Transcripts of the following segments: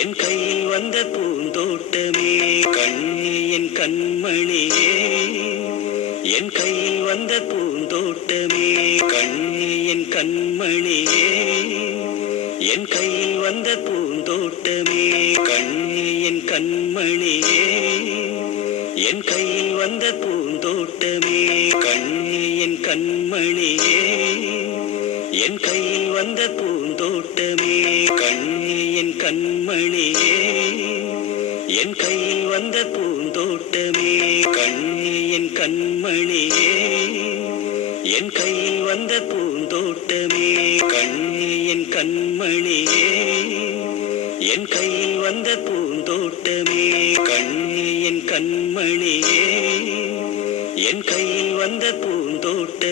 என் கையில் வந்த பூந்தோட்டமே கண்ணே என் கண்மணியே, என் கையில் வந்த பூந்தோட்டமே கண்ணே என் கண்மணியே, என் கையில் வந்த பூந்தோட்டமே கண்ணே என் கண்மணியே, என் கையில் வந்த பூந்தோட்டமே கண்ணே என் கண்மணியே, என் கையில் வந்த பூந்தோட்டமே கண்ணே என் கண்மணியே, என் கையில் வந்த பூந்தோட்டமே கண்ணே என் கண்மணியே, என் கையில் வந்த பூந்தோட்டமே கண்ணே என் கண்மணியே, என் கையில் வந்த பூந்தோட்டமே கண்ணே என் கண்மணியே, என் கையில் வந்த பூந்தோட்டமே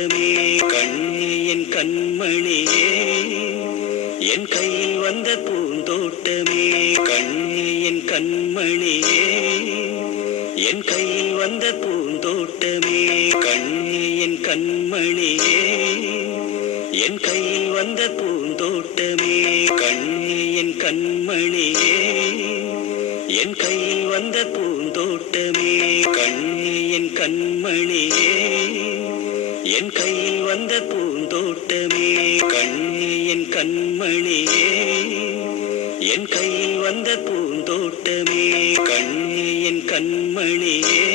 கண்ணே என் கண்மணியே, என் கையில் வந்த பூந்தோட்டமே கண்ணே என் கண்மணியே, என் கையில் வந்த பூந்தோட்டமே கண்ணே என் கண்மணியே, என் கையில் வந்த பூந்தோட்டமே கண்ணே என் கண்மணியே, என் கையில் வந்த பூந்தோட்டமே கண்ணே என் கண்மணியே, என் கையில் வந்த பூந்தோட்டமே கண்ணே என் கண்மணியே, என் கையில் வந்த பூந்தோட்டமே கண்ணே என் கண்மணியே,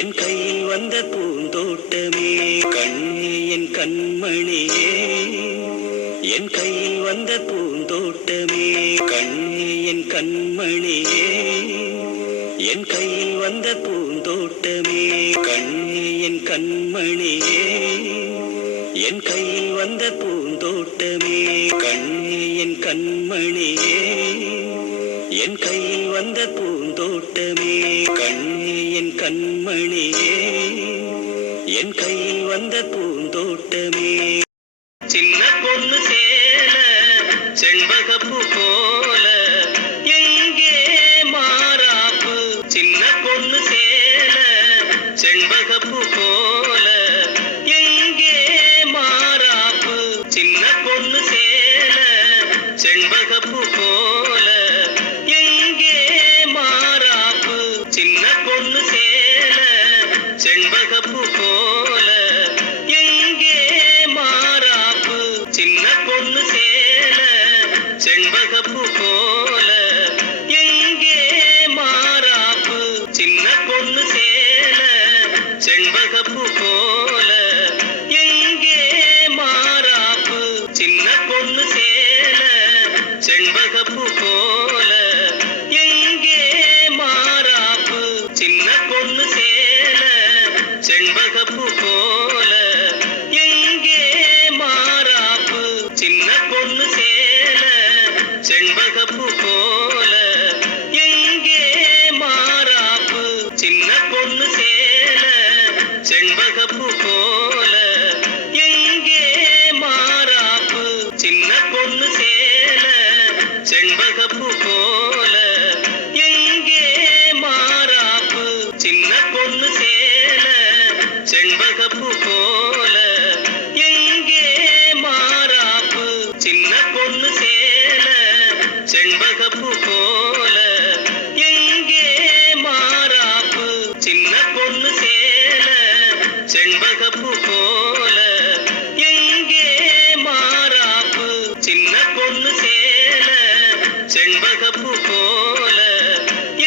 என் கையில் வந்த பூந்தோட்டமே கண்ணே என் கண்மணியே, என் கையில் வந்த பூந்தோட்டமே கண்ணே என் கண்மணியே, என் கையில் வந்த பூந்தோட்டமே கண்ணே என் கண்மணியே, என் கையில் வந்த பூந்தோட்டமே கண்ணே என் கண்மணியே, என் கையில் வந்த பூந்தோட்டமே கண்ணே என் கண்மணியே, என் கையில் வந்த பூந்தோட்டமே. சின்ன பொண்ணு சேல செண்பகப்பூ போல எங்கே மாறாப்பு, சின்ன பொண்ணு சேல செண்பகப்பூ போல எங்கே மாறாப்பு, சின்ன பொண்ணு சேல செண்பகப்பூ போல எங்கே மாறாப்பு, சின்ன பொண்ணு சேல செண்பகப்பூ போல எங்கே மாறாப்பு, சின்ன பொண்ணு சேல செண்பகப்பூ போல எங்கே மாறாப்பு, சின்ன பொண்ணு சேல செண்பகப்பூ போல எங்கே மாறாப்பு, சின்ன பொண்ணு சேல செண்பகப்பூ போல எங்கே மாறாப்பு, சின்ன பொண்ணு சேல செண்பகப்பூ போல எங்கே மாறாப்பு, சின்ன பொண்ணு சேல செண்பகப்பூ போல எங்கே மாறாப்பு, சின்ன பொண்ணு சேல செண்பகப்பூ போல எங்கே மாறாப்பு, சின்ன பொண்ணு சேல செண்பகப்பூ போல எங்கே மாறாப்பு, சின்ன பொண்ணு சேல செண்பகப்பூ போல எங்கே மாறாப்பு, சின்ன பொண்ணு சேல செண்பகப்பூ போல எங்கே மாறாப்பு, சின்ன பொண்ணு சேல செண்பகப்பூ போல எங்கே மாறாப்பு, சின்ன பொண்ணு சேல செண்பகப்பூ போல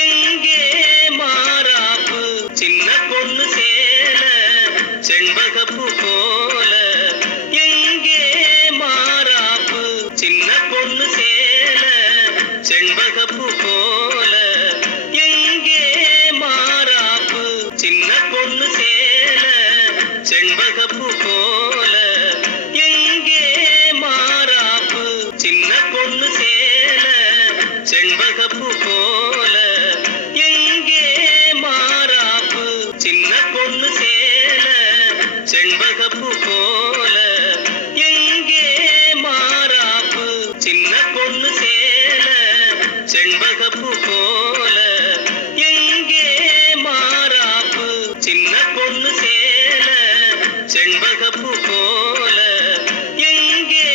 எங்கே மாறாப்பு, சின்ன பொண்ணு சேல செண்பகப்பூ போல எங்கே மாறாப்பு, சின்ன பொண்ணு சேல செண்பகப்பூ போல எங்கே மாறாப்பு, சின்ன பொண்ணு சேல செண்பகப்பூ போல எங்கே மாறாப்பு, சின்ன பொண்ணு சேல செண்பகப்பூ போல எங்கே மாறாப்பு, சின்ன பொண்ணு சேல செண்பகப்பூ போல எங்கே மாறாப்பு, சின்ன பொண்ணு சேல செண்பகப்பூ போல எங்கே மாறாப்பு, சின்ன பொண்ணு சேல செண்பகப்பூ போல எங்கே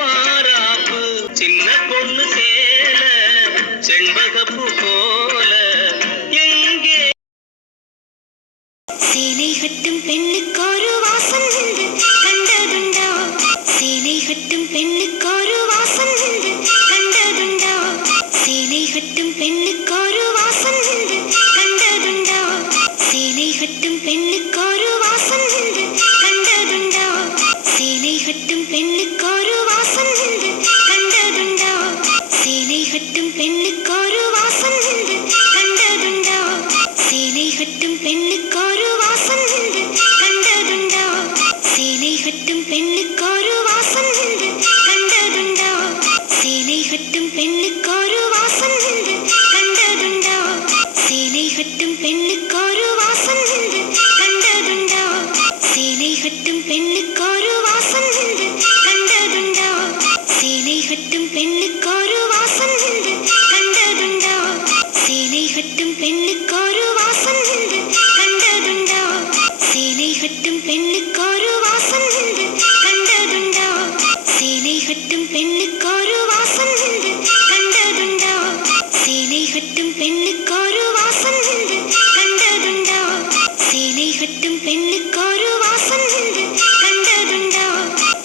மாறாப்பு, சின்ன பொண்ணு சேல செண்பகப்பூ போல எங்கே சேலை கட்டும் பெண்ணுக்கொரு வாசம் உண்டு கண்டதுண்டோ சேலை கட்டும் பெண்ணுக்கொரு வாசம் உண்டு கண்டதுண்டோ சேலை கட்டும் பெண்ணுக்கொரு வாசம் உண்டு கண்டதுண்டோ சேலை கட்டும் பெண்ணுக்கொரு வாசம் உண்டு கண்டதுண்டோ சேலை கட்டும் பெண்ணுக்கொரு வாசம் உண்டு கண்டதுண்டோ சேலை கட்டும் பெண்ணுக்கொரு வாசம் உண்டு கண்டதுண்டோ சேலை கட்டும் பெண்ணுக்கொரு வாசம் உண்டு கண்டதுண்டோ சேலை கட்டும் பெண்ணுக்கொரு வாசம் உண்டு கண்டதுண்டோ சேலை கட்டும் பெண்ணுக்கொரு வாசம் உண்டு கண்டதுண்டோ சேலை கட்டும் பெண்ணுக்கொரு வாசம் உண்டு கண்டதுண்டோ சேலை கட்டும் பெண்ணுக்கொரு வாசம் உண்டு கண்டதுண்டோ சேலை கட்டும் பெண்ணுக்கொரு வாசம் உண்டு கண்டதுண்டோ சேலை கட்டும் பெண்ணுக்கொரு வாசம் உண்டு கண்டதுண்டோ சேலை கட்டும் பெண்ணுக்கொரு வாசம் உண்டு கண்டதுண்டோ சேலை கட்டும் பெண்ணுக்கொரு வாசம் உண்டு கண்டதுண்டோ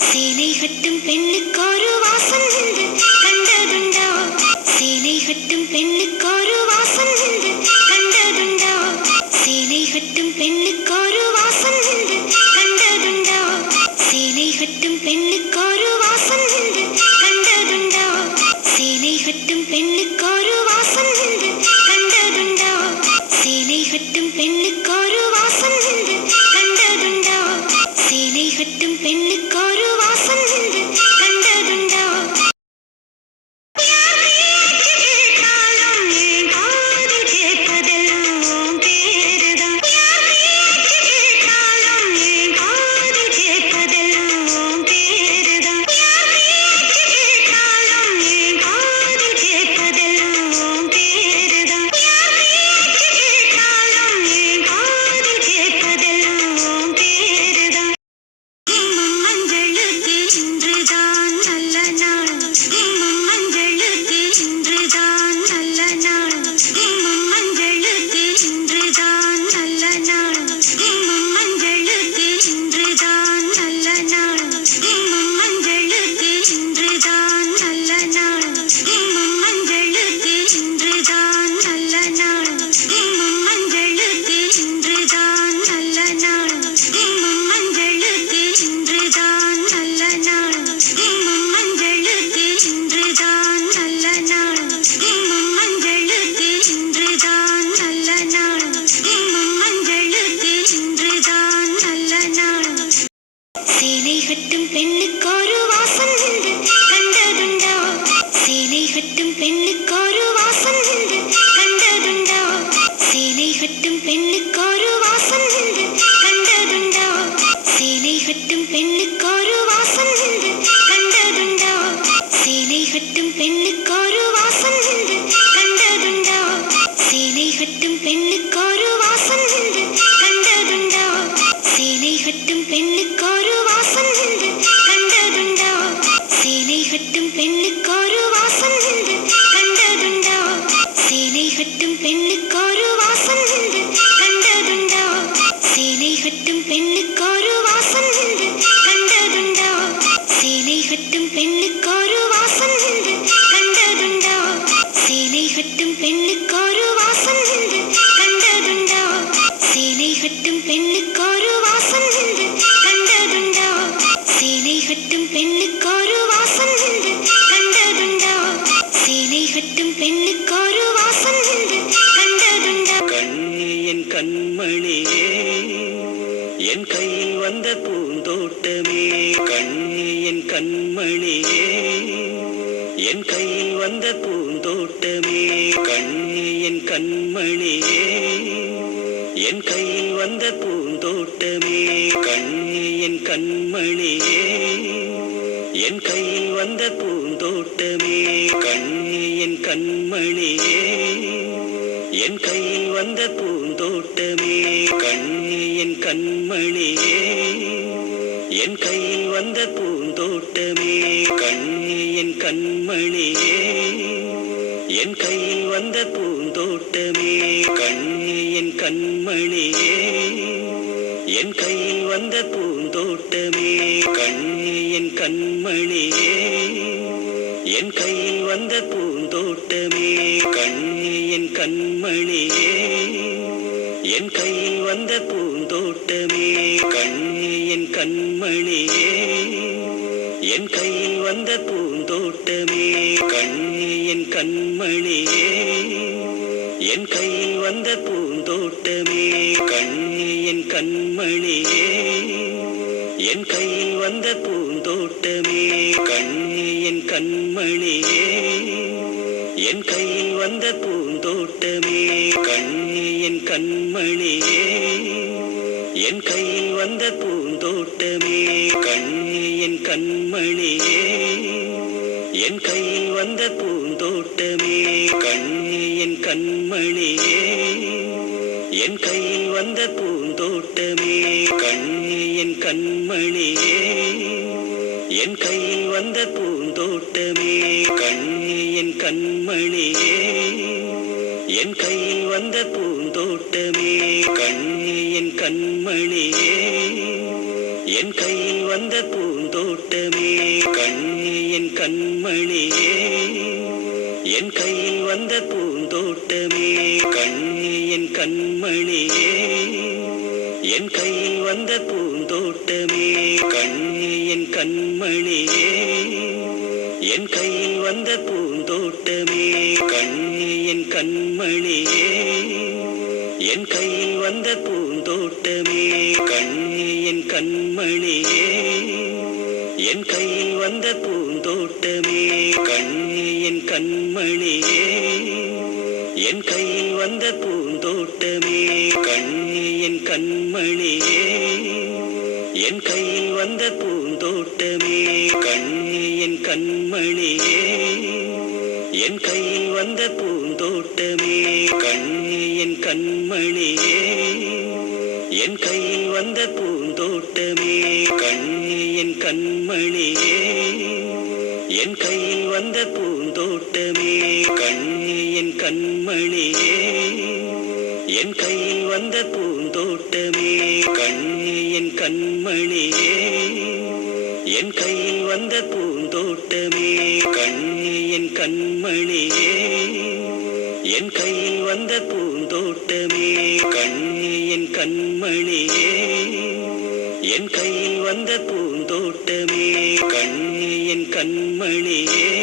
சேலை கட்டும் பெண்ணுக்கொரு வாசம் உண்டு கண்டதுண்டோ சேலை கட்டும் பெண்ணுக்கொரு வாசம் உண்டு கண்டதுண்டோ சேலை கட்டும் பெண்ணுக்கொரு வாசம் உண்டு கண்டதுண்டோ சேலை கட்டும் பெண்ணுக்கொரு வாசம் உண்டு கண்டதுண்டோ சேலை கட்டும் பெண்ணுக்கொரு வாசம் உண்டு கண்டதுண்டோ சேலை கட்டும் பெண்ணுக்கொரு வாசம் உண்டு கண்டதுண்டோ சேலை கட்டும் பெண்ணுக்கொரு வாசம் உண்டு கண்டதுண்டோ சேலை கட்டும் பெண்ணுக்கொரு வாசம் உண்டு கண்டதுண்டோ சேலை கட்டும் பெண்ணுக்கொரு வாசம் உண்டு கண்டதுண்டோ சேலை கட்டும் பெண்ணுக்கொரு வாசம் உண்டு கண்டதுண்டோ சேலை கட்டும் பெண்ணுக்கொரு வாசம் உண்டு கண்டதுண்டோ சேலை கட்டும் பெண்ணுக்கொரு வாசம் உண்டு கண்டதுண்டோ சேலை கட்டும் பெண்ணுக்கொரு வாசம் உண்டு கண்டதுண்டோ சேலை கட்டும் பெண்ணுக்கொரு வாசம் உண்டு கண்டதுண்டோ சேலை கட்டும் பெண்ணுக்கொரு வாசம் உண்டு கண்டதுண்டோ சேலை கட்டும் பெண்ணுக்கொரு வாசம் உண்டு கண்டதுண்டோ சேலை கட்டும் பெண்ணுக்கொரு வாசம் உண்டு கண்டதுண்டோ சேலை கட்டும் பெண்ணுக்கொரு வாசம் உண்டு கண்டதுண்டோ சேலை கட்டும் பெண்ணுக்கொரு வாசம் உண்டு கண்டதுண்டோ சேலை கட்டும் பெண்ணுக்கொரு வாசம் உண்டு கண்டதுண்டோ சேலை கட்டும் பெண்ணுக்கொரு வாசம் உண்டு கண்டதுண்டோ சேலை கட்டும் பெண்ணுக்கொரு வாசம் உண்டு கண்டதுண்டோ சேலை கட்டும் பெண்ணுக்கொரு வாசம் உண்டு கண்டதுண்டோ சேலை கட்டும் பெண்ணுக்கொரு வாசம் உண்டு கண்டதுண்டோ கண்ணே என் கண்மணியே என் கை வந்த பூந்தோட்டமே கண்ணே என் கண்மணியே என் கை வந்த பூந்தோட்டமே கண்ணே என் கண்மணியே என் கை வந்த பூந்தோட்டமே கண்ணே என் கண்மணியே என் கை வந்த பூந்தோட்டமே கண்ணே என் கண்மணியே என் கை வந்த பூந்தோட்டமே கண்ணே என் கண்மணியே என் கை வந்த பூந்தோட்டமே கண்ணே என் கண்மணியே என் கை வந்த பூந்தோட்டமே கண்ணே என் கண்மணியே என் கை வந்த பூந்தோட்டமே கண்ணே என் கண்மணியே என் கை வந்த பூந்தோட்டமே கண்ணே என் கண்மணியே என் கை வந்த பூந்தோட்டமே கண்ணே என் கண்மணியே என் கை வந்த பூந்தோட்டமே கண்ணே என் கண்மணியே என் கை வந்த பூந்தோட்டமே கண்ணே என் கண்மணியே என் கை வந்த பூந்தோட்டமே கண்ணே என் கண்மணியே என் கை வந்த பூந்தோட்டமே கண்ணே என் கண்மணியே என் கை வந்த பூந்தோட்டமே கண்ணே என் கண்மணியே என் கை வந்த பூந்தோட்டமே கண்ணே என் கண்மணியே என் கை வந்த பூந்தோட்டமே கண்ணே என் கண்மணியே என் கை வந்த பூந்தோட்டமே கண்ணே என் கண்மணியே என் கை வந்த பூந்தோட்டமே கண்ணே என் கண்மணியே என் கை வந்த பூந்தோட்டமே கண்ணே என் கண்மணியே என் கை வந்த பூந்தோட்டமே கண்ணே என் கண்மணியே என் கை வந்த பூந்தோட்டமே கண்ணே என் கண்மணியே என் கை வந்த பூந்தோட்டமே கண்ணே என் கண்மணியே என் கை வந்த பூந்தோட்டமே கண்ணே என் கண்மணியே என் கை வந்த பூந்தோட்டமே கண்ணே என் கண்மணியே என் கை வந்த பூந்தோட்டமே கண்ணே என் கண்மணியே என் கை வந்த பூந்தோட்டமே கண்ணே என் கண்மணியே என் கை வந்த பூந்தோட்டமே கண்ணே என் கண்மணியே என் கை வந்த பூந்தோட்டமே கண்ணே என் கண்மணியே என் கை வந்த பூந்தோட்டமே கண்ணே என் கண்மணியே என் கை வந்த பூந்தோட்டமே கண்ணே என் கண்மணியே என் கை வந்த பூந்தோட்டமே கண்ணே என் கண்மணியே என் கை வந்த பூந்தோட்டமே கண்ணே என் கண்மணியே என் கை வந்த பூந்தோட்டமே கண்ணே என் கண்மணியே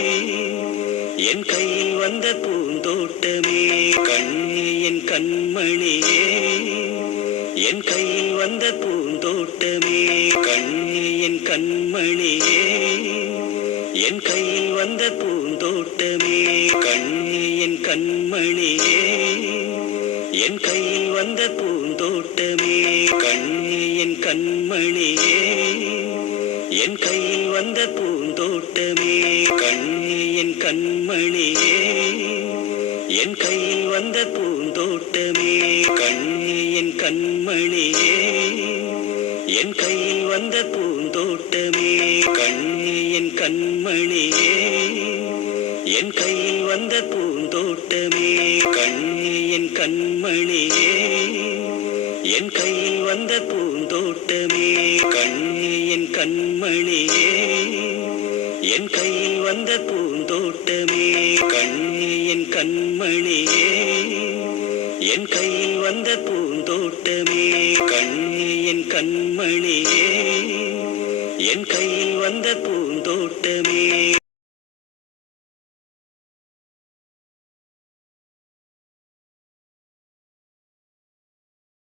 என் கை வந்த பூந்தோட்டமே கண்ணே என் கண்மணியே என் கை வந்த பூந்தோட்டமே கண்ணே என் கண்மணியே என் கை வந்த பூந்தோட்டமே கண்ணே என் கண்மணியே என் கை வந்த பூந்தோட்டமே கண்ணே என் கண்மணியே என் கை வந்த பூந்தோட்டமே கண்ணே என் கண்மணியே என் கை வந்த பூந்தோட்டமே கண்ணே என் கண்மணியே என் கை வந்த பூந்தோட்டமே கண்ணே என் கண்மணியே என் கை வந்த பூந்தோட்டமே கண்ணே என் கண்மணியே என் கை வந்த பூந்தோட்டமே கண்ணே என் கண்மணியே என் கை வந்த பூந்தோட்டமே கண்ணே என் கண்மணியே என் கை வந்த பூந்தோட்டமே கண்ணே என் கண்மணியே என் கை வந்த பூந்தோட்டமே